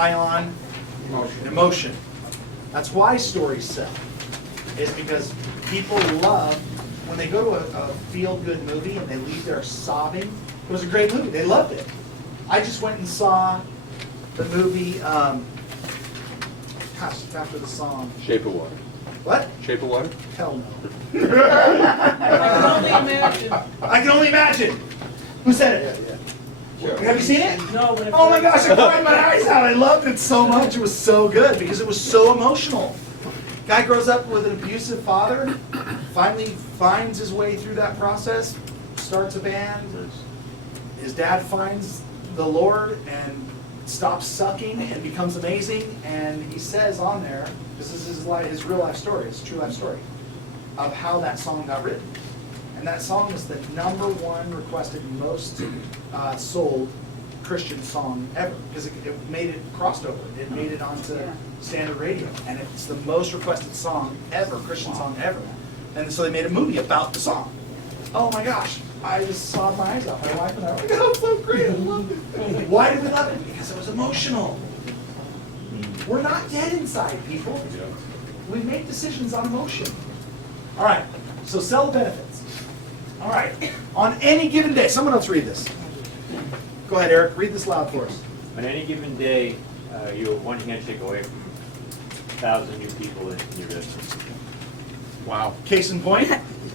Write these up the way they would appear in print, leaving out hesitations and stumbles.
On emotion. That's why stories sell. Is because people love when they go to a feel-good movie and they leave there sobbing. It was a great movie. They loved it. I just went and saw the movie. Gosh, after the song. Shape of Water. What? Shape of Water? Hell no. I can only imagine. I can only imagine. Who said it? Have you seen it? No. Oh my gosh, I cried my eyes out. I loved it so much. It was so good because it was so emotional. Guy grows up with an abusive father, finally finds his way through that process, starts a band. His dad finds the Lord and stops sucking and becomes amazing. And he says on there, this is his real life story, his true life story, of how that song got written. And that song was the #1 requested, most sold Christian song ever because it made it crossed over. It made it onto standard radio, and it's the most requested song ever, Christian song ever. And so they made a movie about the song. Oh my gosh! I just saw my eyes out. My wife and I were like, "Oh, it's so great! I loved it." Why did we love it? Because it was emotional. We're not dead inside, people. We make decisions on emotion. All right. So sell the benefits. All right. On any given day, someone else read this. Go ahead, Eric. Read this loud for us. On any given day, you're one handshake away from 1,000 new people in your business. Wow. Case in point,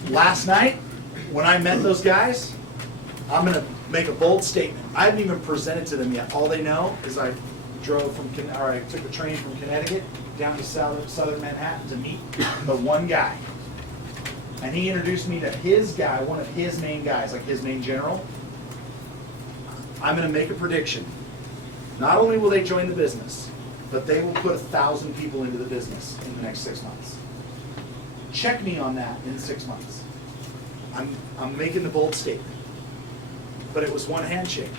last night when I met those guys, I'm going to make a bold statement. I haven't even presented to them yet. All they know is I took the train from Connecticut down to southern Manhattan to meet the one guy. And he introduced me to his guy, one of his main guys, like his main general. I'm going to make a prediction. Not only will they join the business, but they will put 1,000 people into the business in the next 6 months. Check me on that in 6 months. I'm making the bold statement. But it was one handshake.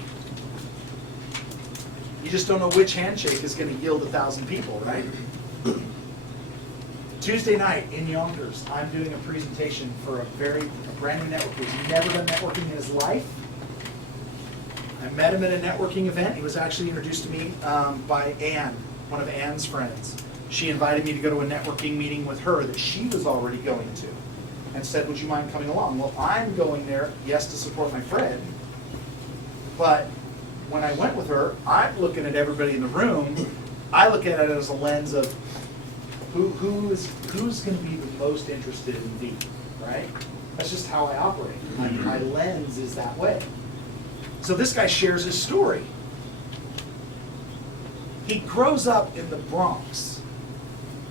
You just don't know which handshake is going to yield 1,000 people, right? Tuesday night in Yonkers, I'm doing a presentation for a brand new networker who's never done networking in his life. I met him at a networking event. He was actually introduced to me by Ann, one of Ann's friends. She invited me to go to a networking meeting with her that she was already going to and said, would you mind coming along? Well, I'm going there, yes, to support my friend, but when I went with her, I'm looking at everybody in the room. I look at it as a lens of who's going to be the most interested in me, right? That's just how I operate. My lens is that way. So this guy shares his story. He grows up in the Bronx,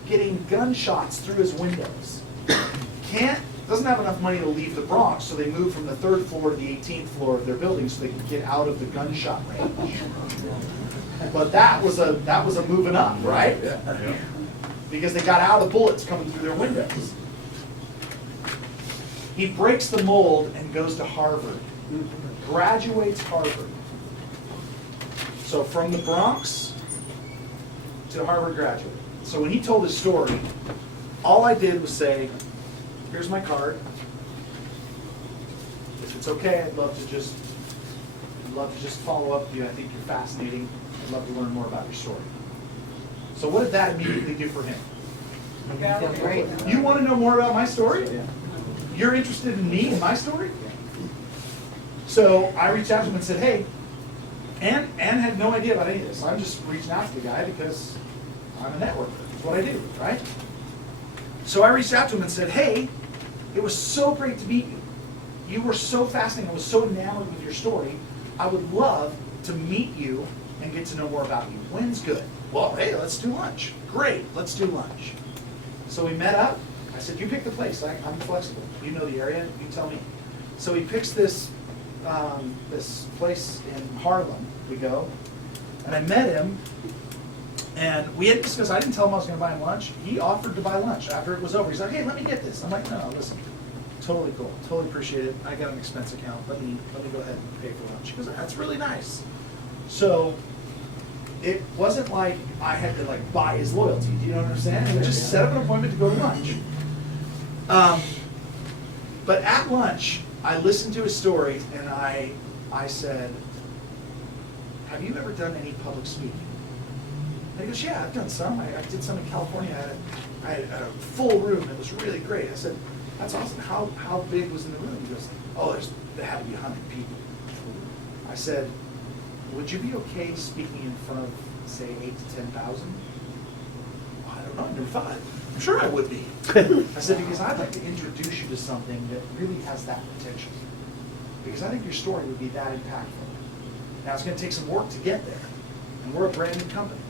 getting gunshots through his windows. Doesn't have enough money to leave the Bronx, so they move from the 3rd floor to the 18th floor of their building so they can get out of the gunshot range. But that was a moving up, right? Yeah. Because they got out of bullets coming through their windows. He breaks the mold and goes to Harvard. Graduates Harvard. So from the Bronx to Harvard graduate. So when he told his story, all I did was say, here's my card. If it's okay, I'd love to just follow up with you. I think you're fascinating. I'd love to learn more about your story. So what did that immediately do for him? You want to know more about my story? You're interested in me and my story? So I reached out to him and said, hey, Ann had no idea about any of this. I'm just reaching out to the guy because I'm a networker. That's what I do, right? So I reached out to him and said, hey, it was so great to meet you. You were so fascinating. I was so enamored with your story. I would love to meet you and get to know more about you. When's good? Well, hey, let's do lunch. Great, let's do lunch. So we met up. I said, you pick the place. I'm flexible. You know the area. You tell me. So he picks this place in Harlem. We go. And I met him. And we had discussed, I didn't tell him I was going to buy him lunch. He offered to buy lunch after it was over. He's like, hey, let me get this. I'm like, no, listen. Totally cool. Totally appreciate it. I got an expense account. Let me go ahead and pay for lunch. He goes, that's really nice. So it wasn't like I had to buy his loyalty. Do you know what I'm saying? We just set up an appointment to go to lunch. But at lunch, I listened to his story and I said, have you ever done any public speaking? goes, yeah, I've done some. I did some in California. I had a full room. It was really great. I said, that's awesome. How big was in the room? He goes, oh, there had to be 100 people. I said, would you be okay speaking in front of, say, 8,000 to 10,000? I don't know. I never thought. I'm sure I would be. I said, because I'd like to introduce you to something that really has that potential. Because I think your story would be that impactful. Now, it's going to take some work to get there. And we're a brand new company.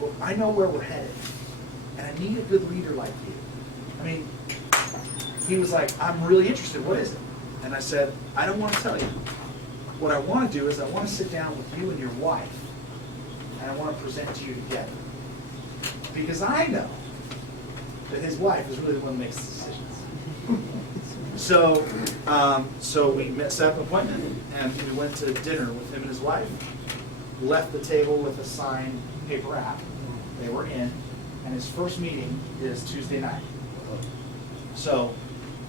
But I know where we're headed. And I need a good leader like you. I mean, he was like, I'm really interested. What is it? And I said, I don't want to tell you. What I want to do is I want to sit down with you and your wife. And I want to present to you together. Because I know that his wife is really the one who makes the decisions. So we set up an appointment, and we went to dinner with him and his wife. Left the table with a signed paper app. They were in, and his first meeting is Tuesday night. So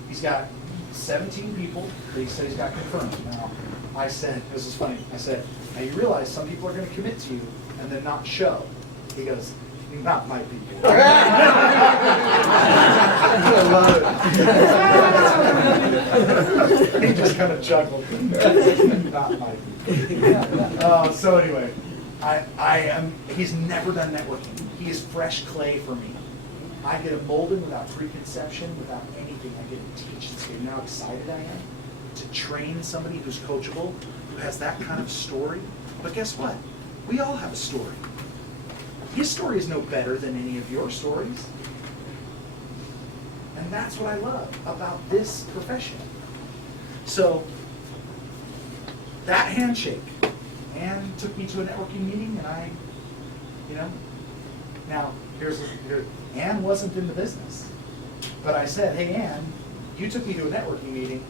he's got 17 people that he said he's got confirmed. Now, I said, this is funny, I said, now you realize some people are going to commit to you and then not show. He goes, not my people. I love it. He just kind of chuckled. Not my people. So anyway, he's never done networking. He is fresh clay for me. I get him molded without preconception, without anything. I get to teach and say, you know how excited I am to train somebody who's coachable, who has that kind of story. But guess what? We all have a story. His story is no better than any of your stories. And that's what I love about this profession. So, that handshake, Ann took me to a networking meeting, and now, Ann wasn't in the business. But I said, hey, Ann, you took me to a networking meeting.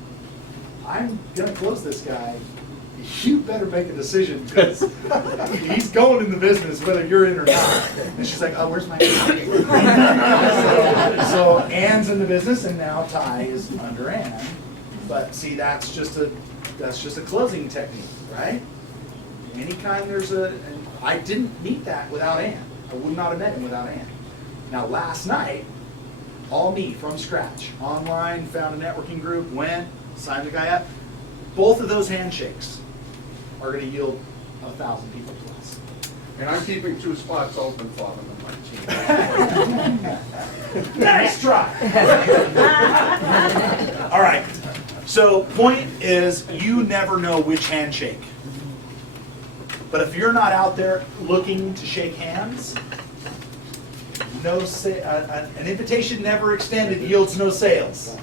I'm going to close this guy. You better make a decision, because he's going in the business whether you're in or not. And she's like, oh, where's my so Ann's in the business, and now Ty is under Ann. But see, that's just a closing technique, right? Any kind and I didn't meet that without Ann. I would not have met him without Ann. Now last night, all me from scratch, online, found a networking group, went, signed the guy up. Both of those handshakes are going to yield 1,000 people plus. And I'm keeping 2 spots open for them on my team. Nice try. All right. So point is, you never know which handshake. But if you're not out there looking to shake hands, an invitation never extended yields no sales.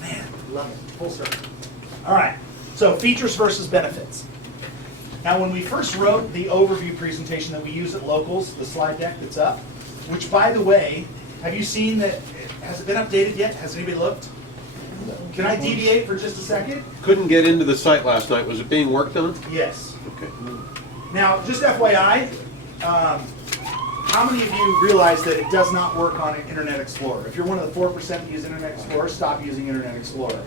Man, love it. Full circle. All right. So features versus benefits. Now, when we first wrote the overview presentation that we use at Locals, the slide deck that's up, which, by the way, have you seen that? Has it been updated yet? Has anybody looked? Can I deviate for just a second? Couldn't get into the site last night. Was it being worked on? Yes. Okay. Now, just FYI, how many of you realize that it does not work on Internet Explorer? If you're one of the 4% that use Internet Explorer, stop using Internet Explorer.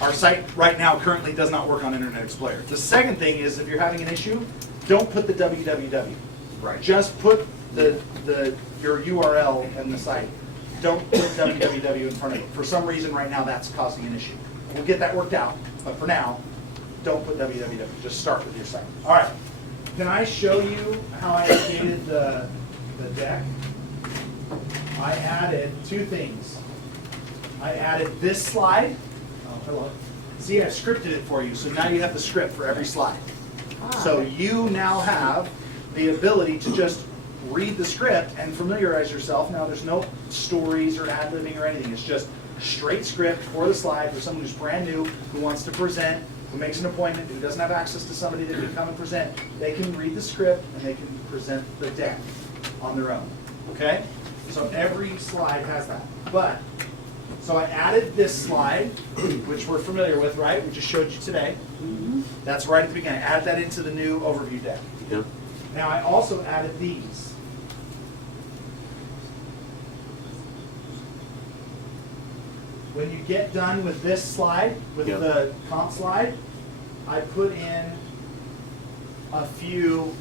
Our site right now currently does not work on Internet Explorer. The second thing is, if you're having an issue, don't put the www. Right. Just put your URL in the site. Don't put www in front of it. For some reason right now that's causing an issue. We'll get that worked out, but for now, don't put www. Just start with your site. All right. Can I show you how I updated the deck? I added 2 things. I added this slide. Oh, hello. See, I scripted it for you, so now you have the script for every slide. So you now have the ability to just read the script and familiarize yourself. Now there's no stories or ad-libbing or anything. It's just straight script for the slide for someone who's brand new, who wants to present, who makes an appointment, who doesn't have access to somebody that can come and present. They can read the script and they can present the deck on their own. Okay? So every slide has that. So I added this slide, which we're familiar with, right? We just showed you today. That's right at the beginning. I added that into the new overview deck. Yeah. Now I also added these. When you get done with this slide, with Yeah. the comp slide, I put in a few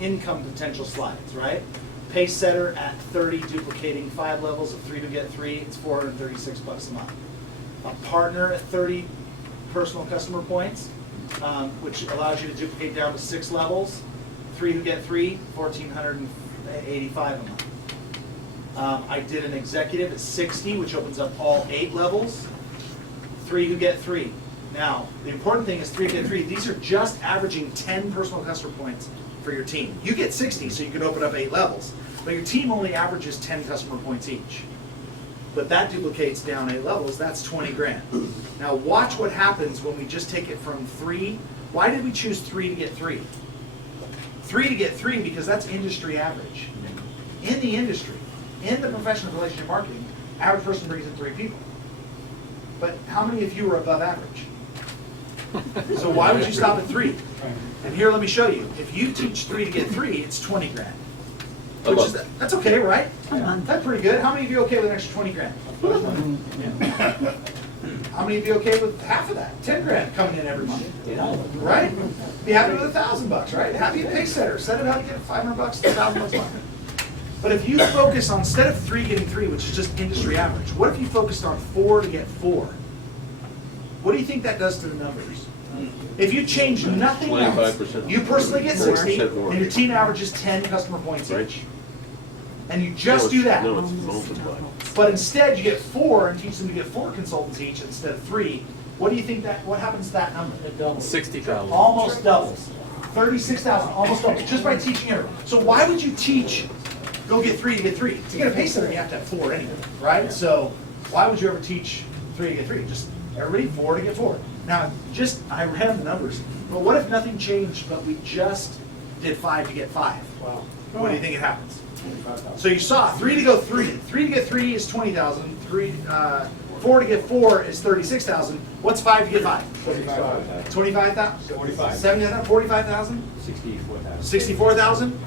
income potential slides, right? Pace setter at 30, duplicating 5 levels of 3 to get 3, it's $436 a month. A partner at 30 personal customer points, which allows you to duplicate down to 6 levels. 3 who get 3, $1,485 a month. I did an executive at 60, which opens up all 8 levels. 3 who get 3. Now, the important thing is 3 who get 3. These are just averaging 10 personal customer points for your team. You get 60, so you can open up 8 levels. But your team only averages 10 customer points each. But that duplicates down 8 levels, that's 20 grand. Now watch what happens when we just take it from 3. Why did we choose 3 to get 3? 3 to get 3 because that's industry average. In the industry, in the professional relationship marketing, average person brings in 3 people. But how many of you are above average? So why would you stop at 3? And here, let me show you. If you teach 3 to get 3, it's 20 grand. Which is, that's okay, right? That's pretty good. How many of you okay with an extra 20 grand? How many of you okay with half of that? 10 grand coming in every month. Right? Be happy with $1,000, right? Happy a pace setter. Set it up, get $500, $1,000 a month. But if you focus on, instead of 3 getting 3, which is just industry average, what if you focused on 4 to get 4? What do you think that does to the numbers? If you change nothing else, 25%. you personally get 60, 4% more. and your team averages 10 customer points each. And you just do that. No, it's multiplied. But instead, you get 4 and teach them to get 4 consultants each instead of 3. What do you think what happens to that number? It doubles. 60,000. Almost doubles. 36,000, almost doubles, just by teaching everyone. So why would you teach, go get 3 to get 3? To get a pace setter, you have to have 4 anyway, right? So why would you ever teach 3 to get 3? Just everybody 4 to get 4. Now, I ran the numbers, but what if nothing changed, but we just did 5 to get 5? Wow. What do you think it happens? So you saw 3 to go 3. 3 to get 3 is 20,000. 4 to get 4 is 36,000. What's 5 to get 5? 25,000. 70,000. 45,000. 64,000. 64,000.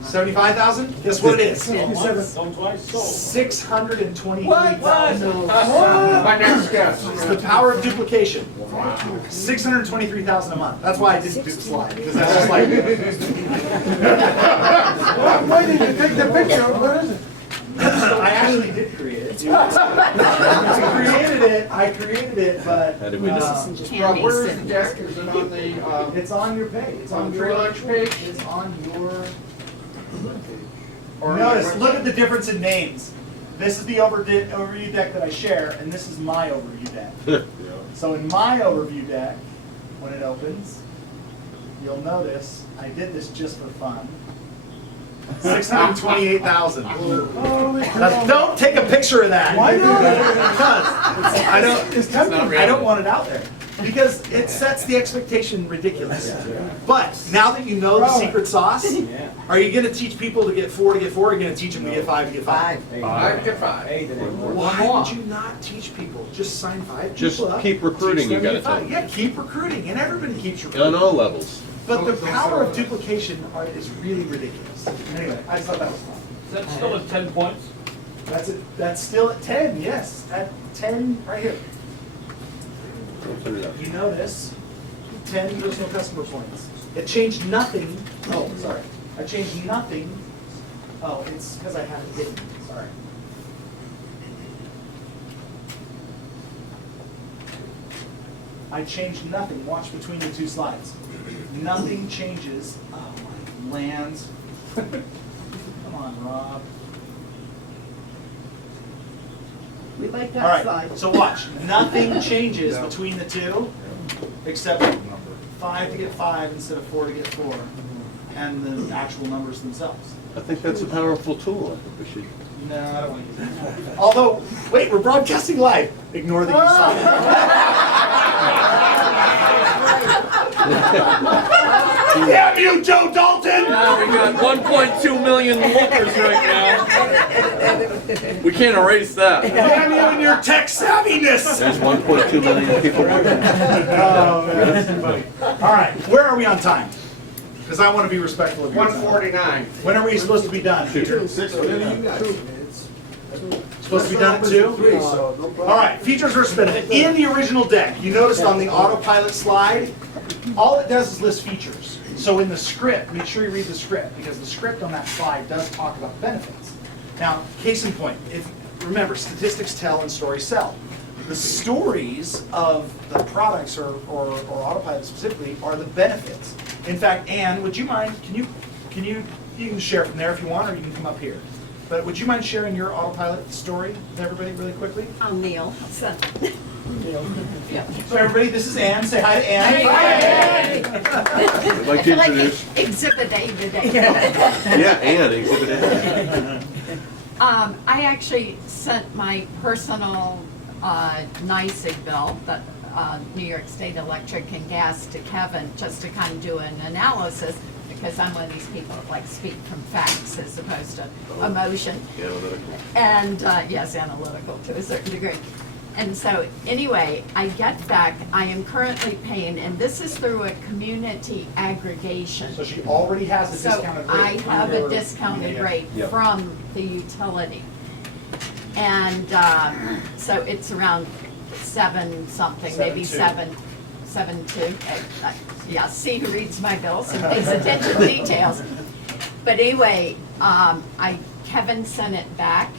75,000. Guess what it is? 623,000. My next guess. It's the power of duplication. 623,000 a month. That's why I didn't do the slide, because that's just like. Why did you take the picture? What is it? I actually did create it. I created it, but How did we know? Rob, where is the desk? Is it on the, it's on your page. It's on on the your free lunch page? It's on your. or Notice, look at the difference in names. This is the overview deck that I share, and this is my overview deck. So in my overview deck, when it opens, you'll notice I did this just for fun. 628,000. Now, don't take a picture of that. Why not? Because I don't want it out there. Because it sets the expectation ridiculous. But now that you know the secret sauce, are you going to teach people to get 4 to get 4? Or are you going to teach them to get 5 to get 5? 5 to get 5. Why would you not teach people? Just sign 5 Just people up, keep recruiting, teach them you to gotta get 5. tell Yeah, keep recruiting, and everybody keeps recruiting. On all levels. But the power of duplication is really ridiculous. Anyway, I just thought that was fun. Is that still at 10 points? That's it. That's still at 10. Yes, at 10 right here. You notice 10 personal customer points. It changed nothing. Oh, sorry. I changed nothing. Oh, it's because I have it hidden. Sorry. I changed nothing. Watch between the 2 slides. Nothing changes. Oh, my lands. Come on, Rob. We like All that right, slide. so watch. Nothing changes between the 2 except 5 to get 5 instead of 4 to get 4, and the actual numbers themselves. I think that's a powerful tool. I think we should. No, I don't want to use that. Although, wait, we're broadcasting live. Ignore that you saw that. Damn you, Joe Dalton! Now we got 1.2 million lookers right now. We can't erase that. Damn you and your tech savviness! There's 1.2 million people. Oh, man, that's too funny. All right, where are we on time? Because I want to be respectful of your time. 149. When are we supposed to be done, Peter? 6 minutes. Supposed to be done at 2? Three, so no problem. All right, features versus benefit. In the original deck, you noticed on the autopilot slide, all it does is list features. So in the script, make sure you read the script, because the script on that slide does talk about benefits. Now, case in point, remember, statistics tell and stories sell. The stories of the products, or autopilot specifically, are the benefits. In fact, Anne, would you mind, you can share from there if you want, or you can come up here. But would you mind sharing your autopilot story with everybody really quickly? I'm Neil. So everybody, this is Anne. Say hi to Anne. I'd like to I feel like introduce, Exhibit A today. yeah, Ann, Exhibit A. I actually sent my personal NYSEG bill, but New York State Electric and Gas, to Kevin just to kind of do an analysis, because I'm one of these people that like speak from facts as opposed to emotion. Analytical. And yes, analytical to a certain degree. And so anyway, I get back, I am currently paying, and this is through a community aggregation. So she already has a So discounted rate. I have a from your- discounted Yeah. rate Yep. from the utility. And so it's around 7 something, maybe 7.2. 7.2. Yeah, see who reads my bills and pays attention to details. But anyway, Kevin sent it back